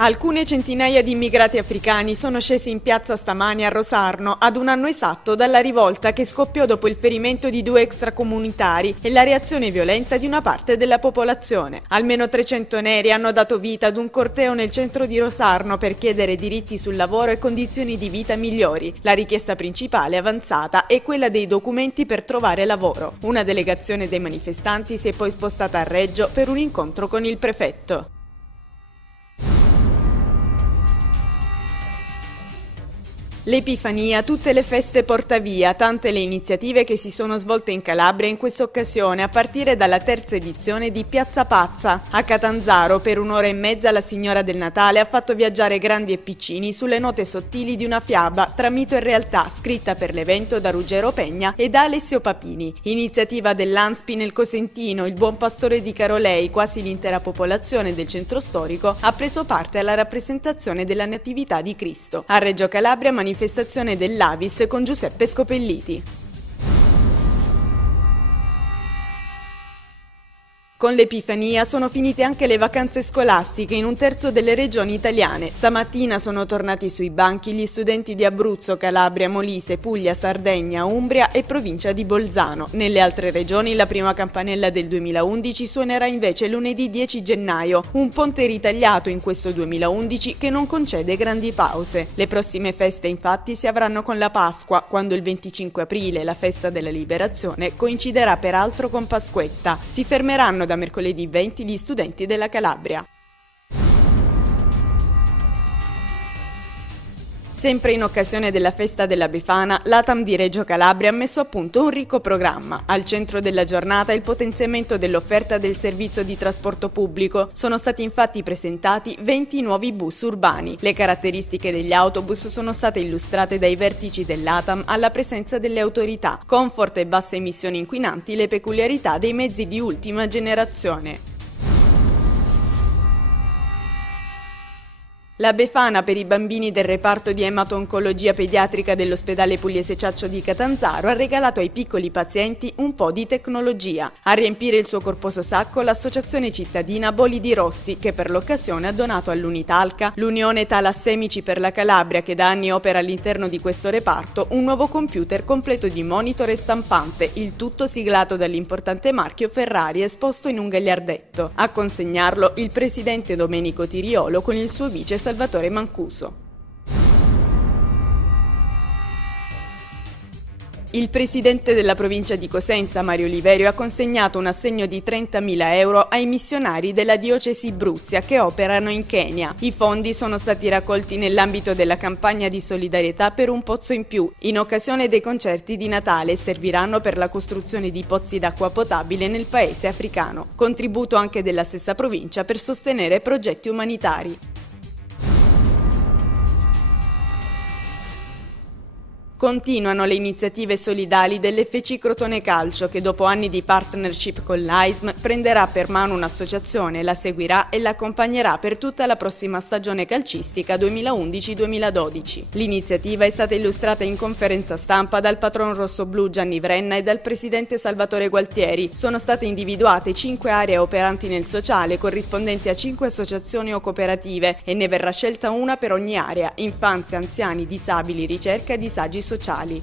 Alcune centinaia di immigrati africani sono scesi in piazza stamani a Rosarno ad un anno esatto dalla rivolta che scoppiò dopo il ferimento di 2 extracomunitari e la reazione violenta di una parte della popolazione. Almeno 300 neri hanno dato vita ad un corteo nel centro di Rosarno per chiedere diritti sul lavoro e condizioni di vita migliori. La richiesta principale avanzata è quella dei documenti per trovare lavoro. Una delegazione dei manifestanti si è poi spostata a Reggio per un incontro con il prefetto. L'Epifania, tutte le feste porta via, tante le iniziative che si sono svolte in Calabria in questa occasione, a partire dalla terza edizione di Piazza Pazza. A Catanzaro, per un'ora e mezza, la Signora del Natale ha fatto viaggiare grandi e piccini sulle note sottili di una fiaba tra mito e realtà, scritta per l'evento da Ruggero Pegna e da Alessio Papini. Iniziativa dell'Anspi nel Cosentino, il Buon Pastore di Carolei, quasi l'intera popolazione del centro storico, ha preso parte alla rappresentazione della Natività di Cristo. A Reggio Calabria, manifestazione dell'Avis con Giuseppe Scopelliti. Con l'Epifania sono finite anche le vacanze scolastiche in un terzo delle regioni italiane. Stamattina sono tornati sui banchi gli studenti di Abruzzo, Calabria, Molise, Puglia, Sardegna, Umbria e provincia di Bolzano. Nelle altre regioni la prima campanella del 2011 suonerà invece lunedì 10 gennaio, un ponte ritagliato in questo 2011 che non concede grandi pause. Le prossime feste infatti si avranno con la Pasqua, quando il 25 aprile, la festa della Liberazione, coinciderà peraltro con Pasquetta. Si fermeranno da mercoledì 20 gli studenti della Calabria. Sempre in occasione della festa della Befana, l'ATAM di Reggio Calabria ha messo a punto un ricco programma. Al centro della giornata il potenziamento dell'offerta del servizio di trasporto pubblico. Sono stati infatti presentati 20 nuovi bus urbani. Le caratteristiche degli autobus sono state illustrate dai vertici dell'ATAM alla presenza delle autorità. Comfort e basse emissioni inquinanti, le peculiarità dei mezzi di ultima generazione. La Befana per i bambini del reparto di emato-oncologia pediatrica dell'ospedale Pugliese Ciaccio di Catanzaro ha regalato ai piccoli pazienti un po' di tecnologia. A riempire il suo corposo sacco l'associazione cittadina Bolidi Rossi, che per l'occasione ha donato all'Unitalca, l'Unione Talassemici per la Calabria, che da anni opera all'interno di questo reparto, un nuovo computer completo di monitor e stampante, il tutto siglato dall'importante marchio Ferrari esposto in un gagliardetto. A consegnarlo il presidente Domenico Tiriolo con il suo vice Salvatore Mancuso. Il presidente della provincia di Cosenza, Mario Oliverio, ha consegnato un assegno di 30.000 euro ai missionari della diocesi Bruzia che operano in Kenya. I fondi sono stati raccolti nell'ambito della campagna di solidarietà per un pozzo in più, in occasione dei concerti di Natale, e serviranno per la costruzione di pozzi d'acqua potabile nel paese africano. Contributo anche della stessa provincia per sostenere progetti umanitari. Continuano le iniziative solidali dell'FC Crotone Calcio che dopo anni di partnership con l'AISM prenderà per mano un'associazione, la seguirà e l'accompagnerà per tutta la prossima stagione calcistica 2011-2012. L'iniziativa è stata illustrata in conferenza stampa dal patron rossoblu Gianni Vrenna e dal presidente Salvatore Gualtieri. Sono state individuate 5 aree operanti nel sociale corrispondenti a 5 associazioni o cooperative e ne verrà scelta una per ogni area: infanzia, anziani, disabili, ricerca e disagi sociali.